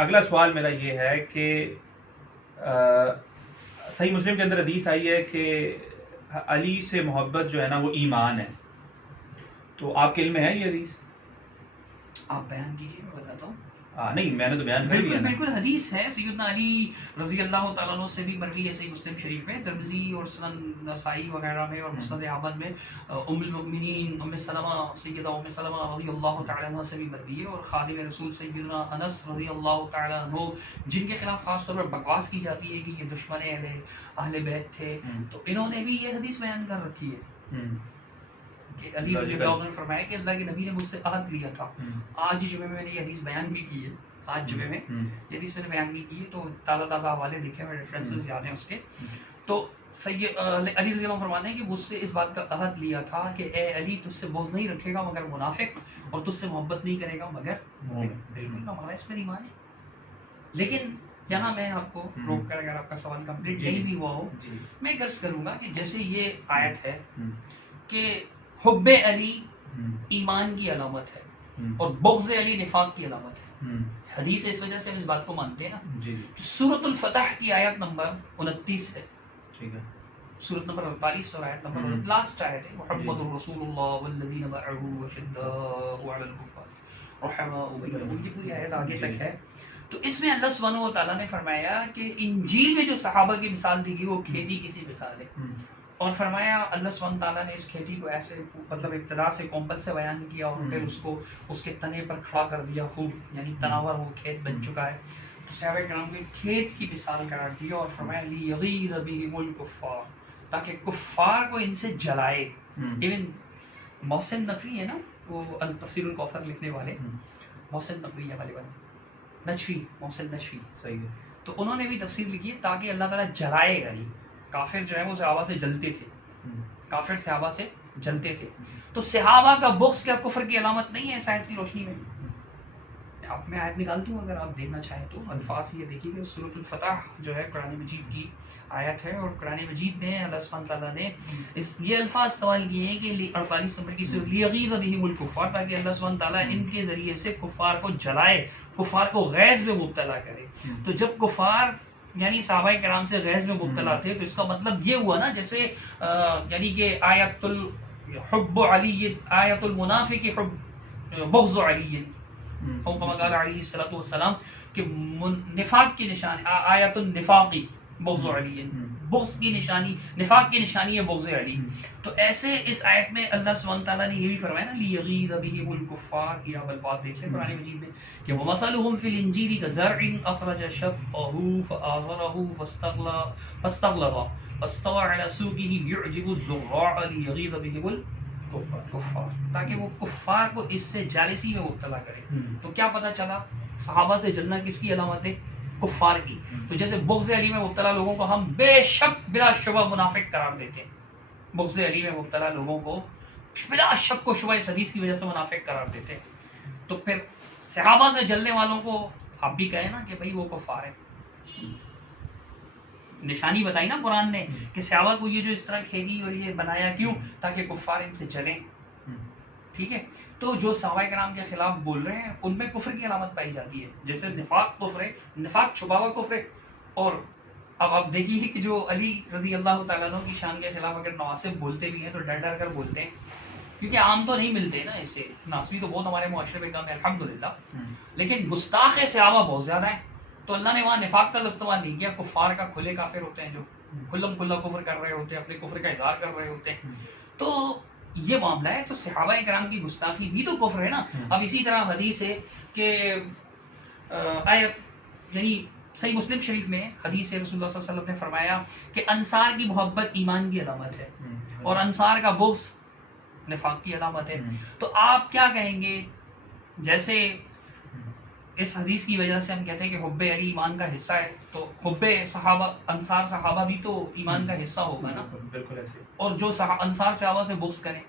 اگلا سوال میرا یہ ہے کہ صحیح مسلم کے اندر حدیث آئی ہے کہ علی سے محبت جو ہے نا وہ ایمان ہے، تو آپ کے علم میں ہے یہ حدیث؟ آپ بیان کیجیے، میں بتاتا ہوں۔ نہیں، میں نے تو بیان کر لیا نا۔ بالکل حدیث ہے، سیدنا علی رضی اللہ تعالیٰ عنہ سے بھی مروی ہے صحیح مسلم شریف میں، ترمذی اور سنن نسائی وغیرہ میں اور مسند احمد میں ام المؤمنین ام سلمہ سیدہ ام سلمہ رضی اللہ تعالیٰ عنہ سے بھی مروی ہے، اور خادم رسول سیدنا انس رضی اللہ تعالیٰ عنہ جن کے خلاف خاص طور پر بکواس کی جاتی ہے کہ یہ دشمن اہل بیت تھے، تو انہوں نے بھی یہ حدیث بیان کر رکھی ہے کہ علی رضی اللہ عنہ نے فرمایا کہ اللہ کے نبی نے مجھ سے عہد لیا تھا۔ آج ہی جمعے میں نے یہ حدیث بیان بھی کی ہے، آج جمعے میں یہ حدیث میں نے بیان بھی کی ہے، تو تازہ تازہ حوالے دیکھے ہوئے، ریفرنسز یاد ہیں اس کے۔ تو علی رضی اللہ عنہ فرماتے ہیں کہ مجھ سے اس بات کا عہد لیا تھا کہ اے علی تجھ سے بغض نہیں رکھے گا مگر منافق، اور تجھ سے محبت نہیں کرے گا مگر مومن۔ بالکل ہمارا اس پر ایمان ہے۔ لیکن یہاں میں آپ کو روک کر، اگر آپ کا سوال کمپلیٹ نہیں بھی ہوا ہو، میں غرض کروں گا کہ جیسے یہ آیت ہے کہ حب علی ایمان کی علامت ہے اور بغض علی نفاق کی علامت ہے، حدیث ہے، اس وجہ سے ہم اس بات کو مانتے ہیں نا۔ سورۃ الفتح کی آیت نمبر 29 ہے، ٹھیک ہے، سورۃ نمبر 48 اور آیت نمبر 29 لاسٹ آیت ہے، محمد الرسول اللہ والذین معه اشداء علی الکفار رحماء بینہم، یہ پوری آیت آگے تک ہے۔ تو اس میں اللہ سبحانہ و تعالیٰ نے فرمایا کہ انجیل میں جو صحابہ کی مثال دی گئی وہ کھیتی کی سی مثال ہے، اور فرمایا اللہ سبحانہ تعالیٰ نے اس کھیتی کو ایسے مطلب ابتدا سے کومپل سے بیان کیا اور پھر اس کو اس کے تنے پر کھڑا کر دیا خوب، یعنی تناور وہ کھیت بن چکا ہے، تو صحابہ کرام کو کھیت کی مثال قرار دیا اور فرمایا لیغیظ بہم الکفار، تاکہ کفار کو ان سے جلائے۔ ایون محسن نقوی ہے نا، وہ تفسیر الکوثر لکھنے والے، محسن نقوی ہے غالباً، نجفی، محسن نجفی، صحیح ہے، تو انہوں نے بھی تفسیر لکھی ہے تاکہ اللہ تعالیٰ جلائے، یعنی کافر جو ہے وہ صحابہ سے جلتے تھے، کافر صحابہ سے جلتے تھے، تو صحابہ کا بغض کیا کفر کی علامت نہیں ہے اس آیت کی روشنی میں؟ آپ میں آیت نکال دوں اگر آپ دیکھنا چاہیں تو، الفاظ یہ دیکھیے کہ سورۃ الفتح جو ہے قرآن مجید کی آیت ہے، اور قرآن مجید میں اللہ سبحانہ تعالیٰ نے یہ الفاظ استعمال کیے ہیں کہ 48 نمبر کی سورۃ لیغیظ بہم الکفار، تاکہ اللہ سبحانہ تعالیٰ ان کے ذریعے سے کفار کو جلائے، کفار کو غیظ میں مبتلا کرے۔ تو جب کفار یعنی صحابہ کرام سے غیظ میں مبتلا تھے، تو اس کا مطلب یہ ہوا نا جیسے یعنی کہ آیت الحب علی، آیت المنافق حب بغض علی، او کما قال علیہ الصلوۃ والسلام، کہ نفاق کی نشانی آیت النفاقی بغض علی، بغض کی نشانی، نفاق کی نشانی ہے بغض علی۔ تو ایسے اس آیت میں اللہ سبحانہ تعالیٰ نے یہ بھی فرمایا نا لیغیظ بہم الکفار، یہ آپ الفاظ دیکھ لیں قرآن مجید میں کہ ومثلهم فی الانجیل کزرع اخرج شطأہ فآزرہ فاستغلظ فاستوى على سوقه يعجب الزراع لیغیظ بہم الکفار، تاکہ وہ کفار کو اس سے جالسی میں مبتلا کرے۔ تو کیا پتہ چلا صحابہ سے جلنا کس کی علامت ہے؟ کفار کی۔ تو جیسے بغض علی میں مبتلا لوگوں کو ہم بے شک بلا شبہ منافق قرار دیتے ہیں، بغض علی میں مبتلا لوگوں کو بلا شک و شبہ اس حدیث کی وجہ سے منافق قرار دیتے ہیں، تو پھر صحابہ سے جلنے والوں کو آپ بھی کہیں نا کہ بھائی وہ کفار ہے۔ نشانی بتائی نا قرآن نے کہ صحابہ کو یہ جو اس طرح کھیلی اور یہ بنایا کیوں؟ تاکہ کفار ان سے جلیں، ٹھیک ہے۔ تو جو صحابہ کرام کے خلاف بول رہے ہیں ان میں کفر کی علامت پائی جاتی ہے، جیسے نفاق کفر ہے، نفاق چھپا ہوا کفر ہے۔ اور اب آپ دیکھیے کہ جو علی رضی اللہ تعالیٰ عنہ کی شان کے خلاف اگر نواسب بولتے بھی ہیں تو ڈر ڈر کر بولتے ہیں، کیونکہ عام تو نہیں ملتے نا اس سے، ناسبی تو بہت ہمارے معاشرے میں کم ہے الحمدللہ، لیکن گستاخ صحابہ بہت زیادہ ہیں۔ تو اللہ نے وہاں نفاق کا استعمال نہیں کیا، کفار کا کھلے کافر ہوتے ہیں جو کھلم کھلا کفر کر رہے ہوتے ہیں، اپنے کفر کا اظہار کر رہے ہوتے ہیں، تو یہ معاملہ ہے۔ تو صحابہ کرام کی گستاخی بھی تو کفر ہے نا۔ اب اسی طرح حدیث ہے کہ آیت یعنی صحیح مسلم شریف میں حدیث ہے، رسول اللہ صلی اللہ علیہ وسلم نے فرمایا کہ انصار کی محبت ایمان کی علامت ہے اور انصار کا بغض نفاق کی علامت ہے۔ تو آپ کیا کہیں گے؟ جیسے اس حدیث کی وجہ سے ہم کہتے ہیں کہ حب علی ایمان کا حصہ ہے، تو حب صحابہ انصار صحابہ بھی تو ایمان کا حصہ ہوگا نا، بالکل ایسے۔ اور جو انصار صحابہ سے بغض کریں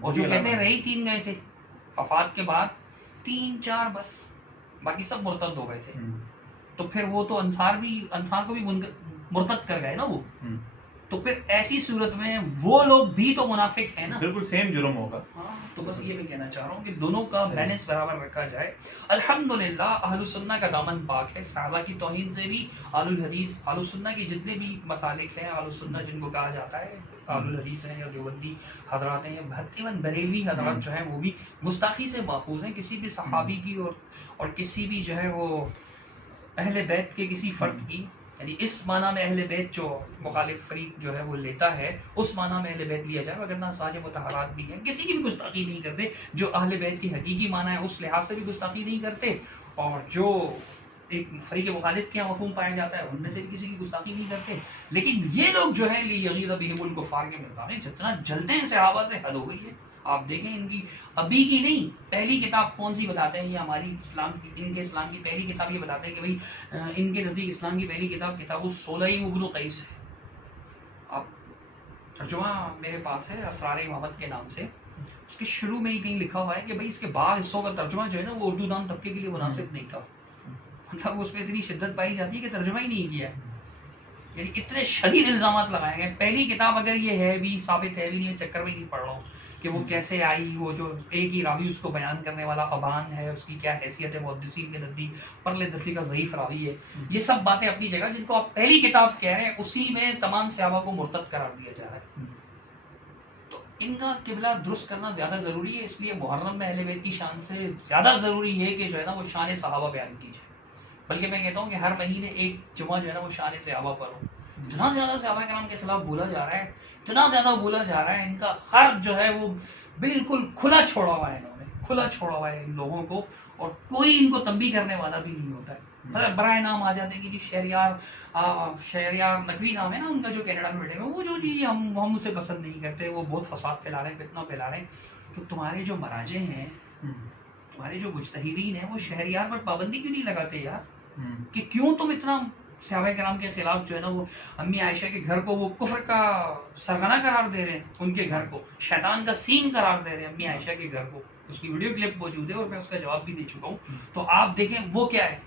اور جو کہتے ہیں رہی 3 گئے تھے وفات کے بعد 3 4 بس باقی سب مرتد ہو گئے تھے، تو پھر وہ تو انصار کو بھی مرتد کر گئے نا وہ، تو پھر ایسی صورت میں وہ لوگ بھی تو منافق ہیں نا. بالکل سیم جرم ہوگا. تو بس یہ میں کہنا چاہ رہا ہوں کہ دونوں کا بیلنس برابر رکھا جائے. الحمدللہ اہل السنہ کا دامن پاک ہے. صحابہ کی توہین سے بھی اہل الحدیث، اہل السنہ کے جتنے بھی مسالک ہیں، اہل السنہ جن کو کہا جاتا ہے، اہل الحدیث ہیں یا دیوبندی حضرات ہیں یا ایون بریلوی حضرات جو ہیں، وہ بھی گستاخی سے محفوظ ہیں. کسی بھی صحابی کی اور کسی بھی جو ہے وہ اہل بیت کے کسی فرد کی، یعنی اس معنی میں اہل بیت جو مخالف فریق جو ہے وہ لیتا ہے، اس معنی میں اہل بیت لیا جائے، وگرنہ ازواج مطہرات بھی ہیں. کسی کی بھی گستاخی نہیں کرتے. جو اہل بیت کی حقیقی معنی ہے اس لحاظ سے بھی گستاخی نہیں کرتے، اور جو ایک فریق مخالف کے مفہوم پایا جاتا ہے ان میں سے بھی کسی کی گستاخی نہیں کرتے. لیکن یہ لوگ جو ہے لیغیظ بہم الکفار کے مطابق جتنا جلتے ہیں صحابہ سے حد ہو گئی ہے. آپ دیکھیں ان کی ابھی کی نہیں، پہلی کتاب کون سی بتاتے ہیں؟ یہ ہماری اسلام کی، ان کے اسلام کی پہلی کتاب یہ بتاتے ہیں کہ بھائی ان کے نزدیک اسلام کی پہلی کتاب کتاب الصلح ابن قیس ہے. اب ترجمہ میرے پاس ہے اسرار محمد کے نام سے. اس کے شروع میں ہی کہیں لکھا ہوا ہے کہ بھائی اس کے بعد حصوں کا ترجمہ جو ہے نا وہ اردو دان طبقے کے لیے مناسب نہیں تھا. مطلب اس میں اتنی شدت پائی جاتی ہے کہ ترجمہ ہی نہیں کیا ہے. یعنی اتنے شدید الزامات لگائے گئے. پہلی کتاب اگر یہ ہے بھی ثابت ہے بھی نہیں، اس چکر میں نہیں پڑھ رہا ہوں کہ وہ کیسے آئی، وہ جو ایک ہی راوی اس کو بیان کرنے والا ابان ہے، اس کی کیا حیثیت ہے محدثین کے نزدیک، پرلے درجے کا ضعیف راوی ہے. یہ سب باتیں اپنی جگہ، جن کو آپ پہلی کتاب کہہ رہے ہیں اسی میں تمام صحابہ کو مرتد قرار دیا جا رہا ہے. تو ان کا قبلہ درست کرنا زیادہ ضروری ہے. اس لیے محرم میں اہل بیت کی شان سے زیادہ ضروری ہے کہ جو ہے نا وہ شان صحابہ بیان کی جائے. بلکہ میں کہتا ہوں کہ ہر مہینے ایک جمعہ جو ہے نا وہ شان صحابہ پر ہو. اتنا زیادہ صحابہ کرام کے خلاف بولا جا رہا ہے، اتنا زیادہ بولا جا رہا ہے. ان کا ہر جو ہے وہ بالکل کھلا چھوڑا ہوا ہے. انہوں نے کھلا چھوڑا ہوا ہے ان لوگوں کو، اور کوئی ان کو تنبیہ کرنے والا بھی نہیں ہوتا ہے. مطلب برائے نام آ جاتے ہیں کہ شہریار نقوی نام ہے نا ان کا، جو کینیڈا میں بیٹھے ہوئے، وہ جو جی ہم اسے پسند نہیں کرتے، وہ بہت فساد پھیلا رہے ہیں، فتنہ پھیلا رہے ہیں. تو تمہارے جو مراجع ہیں، تمہارے جو مجتہدین ہیں، وہ شہریار پر پابندی کیوں نہیں لگاتے یار؟ کہ کیوں تم اتنا صحابہ کرام کے خلاف جو ہے نا وہ امی عائشہ کے گھر کو وہ کفر کا سرغنہ قرار دے رہے ہیں، ان کے گھر کو شیطان کا سین قرار دے رہے ہیں امی عائشہ کے گھر کو. اس کی ویڈیو کلپ موجود ہے اور میں اس کا جواب بھی دے چکا ہوں. تو آپ دیکھیں وہ کیا ہے.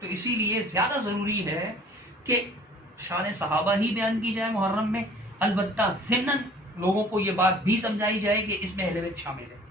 تو اسی لیے زیادہ ضروری ہے کہ شان صحابہ ہی بیان کی جائے محرم میں. البتہ ضمناً لوگوں کو یہ بات بھی سمجھائی جائے کہ اس میں اہل بیت شامل ہے.